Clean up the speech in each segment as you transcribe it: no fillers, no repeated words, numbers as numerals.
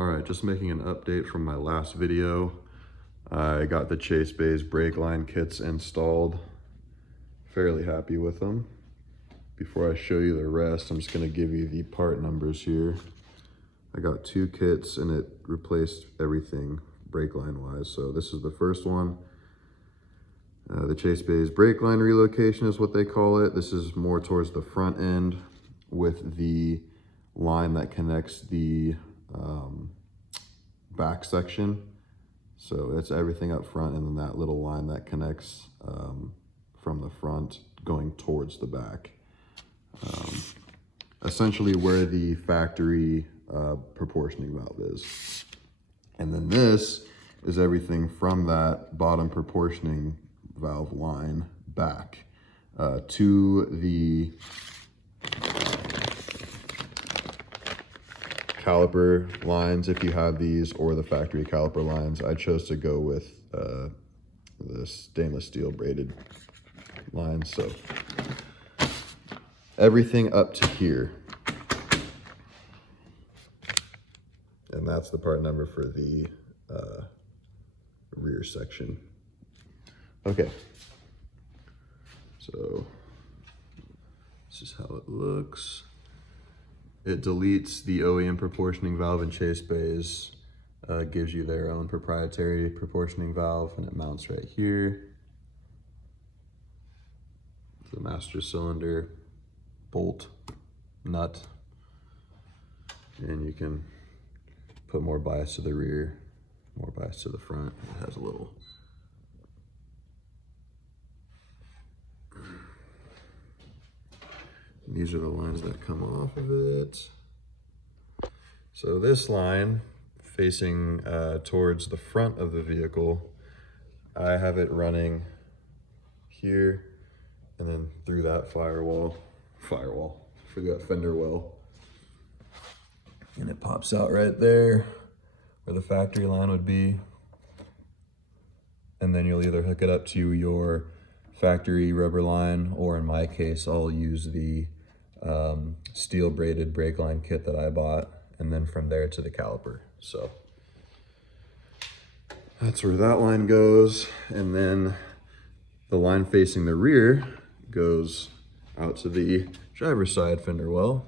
All right, just making an update from my last video. I got the Chase Bays brake line kits installed. Fairly happy with them. Before I show you the rest, I'm just gonna give you the part numbers here. I got 2 kits and it replaced everything brake line wise. So this is the first one. The Chase Bays brake line relocation is what they call it. This is more towards the front end with the line that connects the back section. So it's everything up front and then that little line that connects from the front going towards the back. Essentially where the factory proportioning valve is. And then this is everything from that bottom proportioning valve line back to the caliper lines if you have these, or the factory caliper lines. I chose to go with the stainless steel braided lines. So everything up to here. And that's the part number for the rear section. Okay, so this is how it looks. It deletes the OEM proportioning valve in Chase Bays, gives you their own proprietary proportioning valve, and it mounts right here. The master cylinder, bolt, nut, and you can put more bias to the rear, more bias to the front. It has a little these are the lines that come off of it. So this line facing towards the front of the vehicle, I have it running here and then through that firewall, forgot fender well. And it pops out right there where the factory line would be. And then you'll either hook it up to your factory rubber line, or in my case, I'll use the steel braided brake line kit that I bought, and then from there to the caliper. So that's where that line goes. And then the line facing the rear goes out to the driver's side fender well.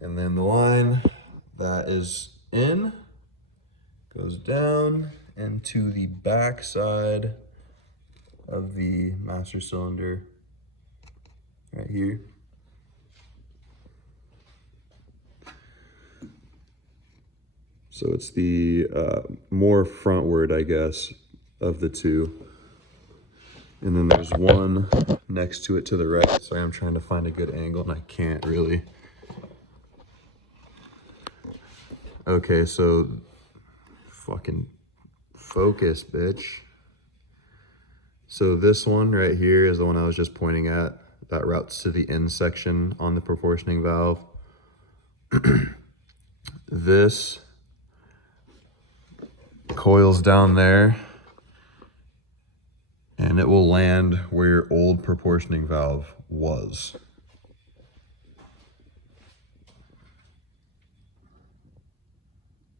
And then the line that is in goes down into the back side of the master cylinder right here. So it's the more frontward, I guess, of the two. And then there's one next to it to the right. Sorry, I'm trying to find a good angle and I can't really. Okay, so fucking focus, bitch. So this one right here is the one I was just pointing at, that routes to the end section on the proportioning valve. This coils down there and it will land where your old proportioning valve was.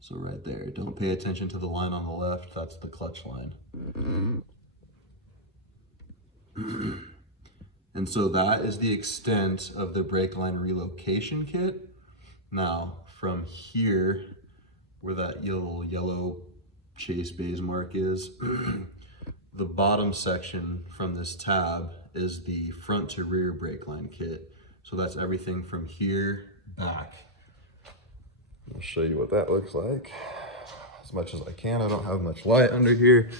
So right there, don't pay attention to the line on the left, that's the clutch line. And so that is the extent of the brake line relocation kit. Now, from here, where that little yellow Chase Bays mark is, the bottom section from this tab is the front to rear brake line kit. So that's everything from here back. I'll show you what that looks like as much as I can. I don't have much light under here.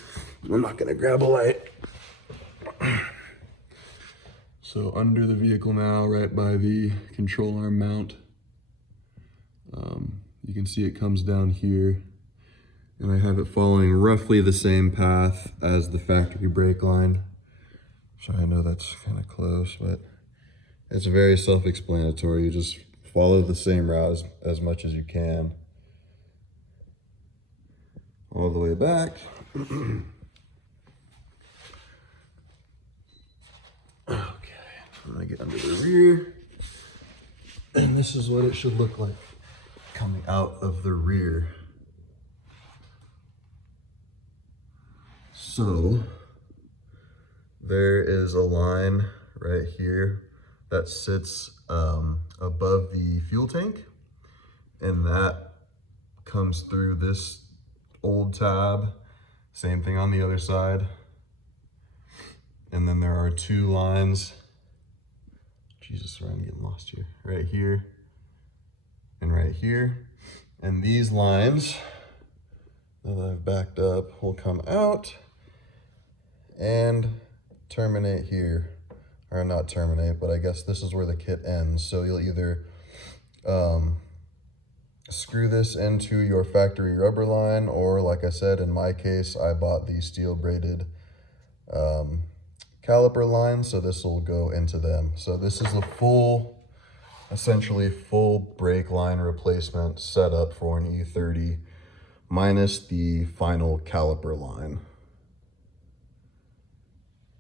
I'm not gonna grab a light. So under the vehicle now, right by the control arm mount, you can see it comes down here, and I have it following roughly the same path as the factory brake line. So I know that's kind of close, but it's very self-explanatory. You just follow the same route as much as you can. All the way back. Okay, I'm gonna get under the rear. And this is what it should look like coming out of the rear. So there is a line right here that sits above the fuel tank, and that comes through this old tab. Same thing on the other side. And then there are two lines. Jesus, I'm getting lost here. Right here and right here. And these lines that I've backed up will come out and terminate here. Or not terminate, but I guess this is where the kit ends. So you'll either screw this into your factory rubber line, or like I said, in my case, I bought the steel braided caliper line, so this will go into them. So this is a full, essentially full brake line replacement setup for an E30, minus the final caliper line.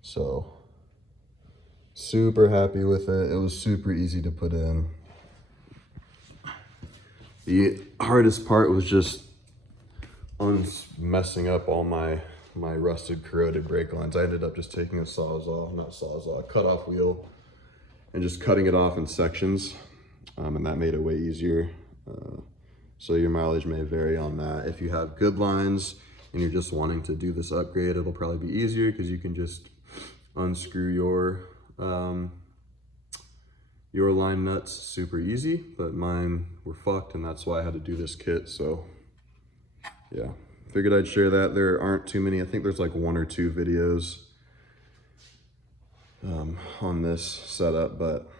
So super happy with it. It was super easy to put in. The hardest part was just messing up all my rusted, corroded brake lines. I ended up just taking a cut-off wheel and just cutting it off in sections, and that made it way easier. So your mileage may vary on that. If you have good lines and you're just wanting to do this upgrade, it'll probably be easier because you can just unscrew your line nuts super easy, but mine were fucked, and that's why I had to do this kit. So yeah, figured I'd share that. There aren't too many. I think there's like 1 or 2 videos on this setup, but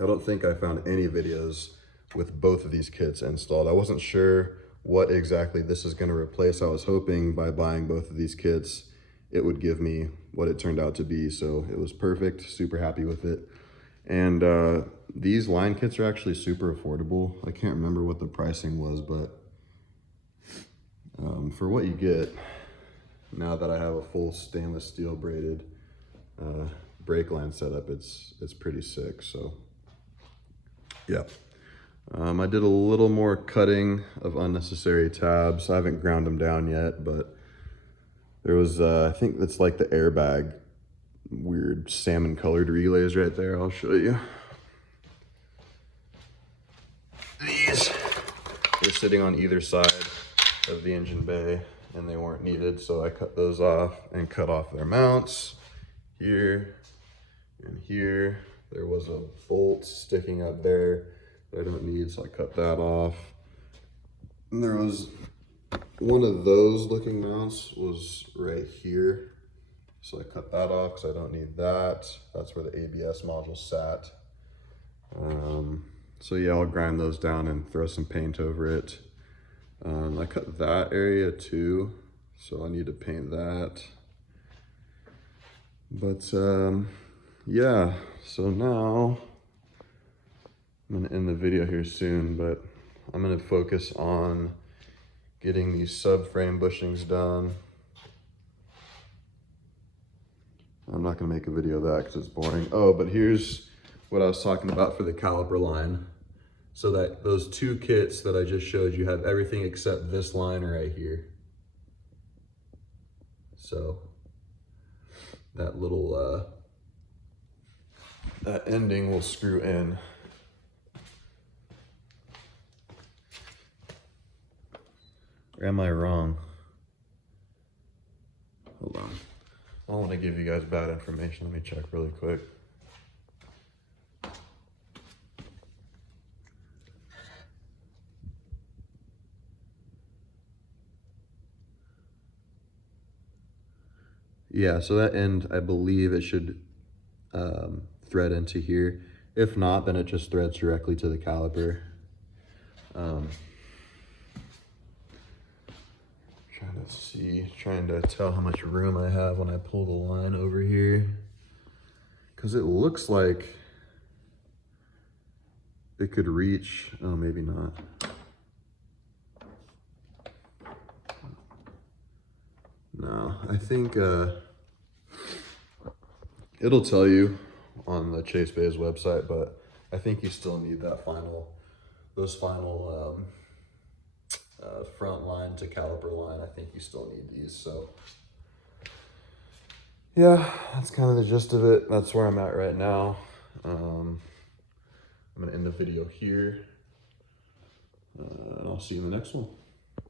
I don't think I found any videos with both of these kits installed. I wasn't sure what exactly this is going to replace. I was hoping by buying both of these kits, it would give me what it turned out to be. So it was perfect, super happy with it. And these line kits are actually super affordable. I can't remember what the pricing was, but for what you get, now that I have a full stainless steel braided brake line setup, it's pretty sick. So yeah, I did a little more cutting of unnecessary tabs. I haven't ground them down yet, but there was, I think that's like the airbag, weird salmon colored relays right there. I'll show you. These, they're sitting on either side of the engine bay and they weren't needed. So I cut those off and cut off their mounts here and here. There was a bolt sticking up there that I don't need, so I cut that off. And there was one of those looking mounts was right here. So I cut that off because I don't need that. That's where the ABS module sat. So yeah, I'll grind those down and throw some paint over it. I cut that area too, so I need to paint that. But yeah, so now I'm gonna end the video here soon, but I'm gonna focus on getting these subframe bushings done. I'm not gonna make a video of that because it's boring. Oh, but here's what I was talking about for the caliper line. So that those 2 kits that I just showed you have everything except this line right here. So that little, that ending will screw in. Or am I wrong? Hold on. I don't want to give you guys bad information. Let me check really quick. Yeah, so that end, I believe it should thread into here. If not, then it just threads directly to the caliper. Trying to tell how much room I have when I pull the line over here. Because it looks like it could reach, oh, maybe not. No, I think it'll tell you on the Chase Bay's website, but I think you still need that those final front line to caliper line. I think you still need these. So yeah, that's kind of the gist of it. That's where I'm at right now. I'm gonna end the video here, and I'll see you in the next one.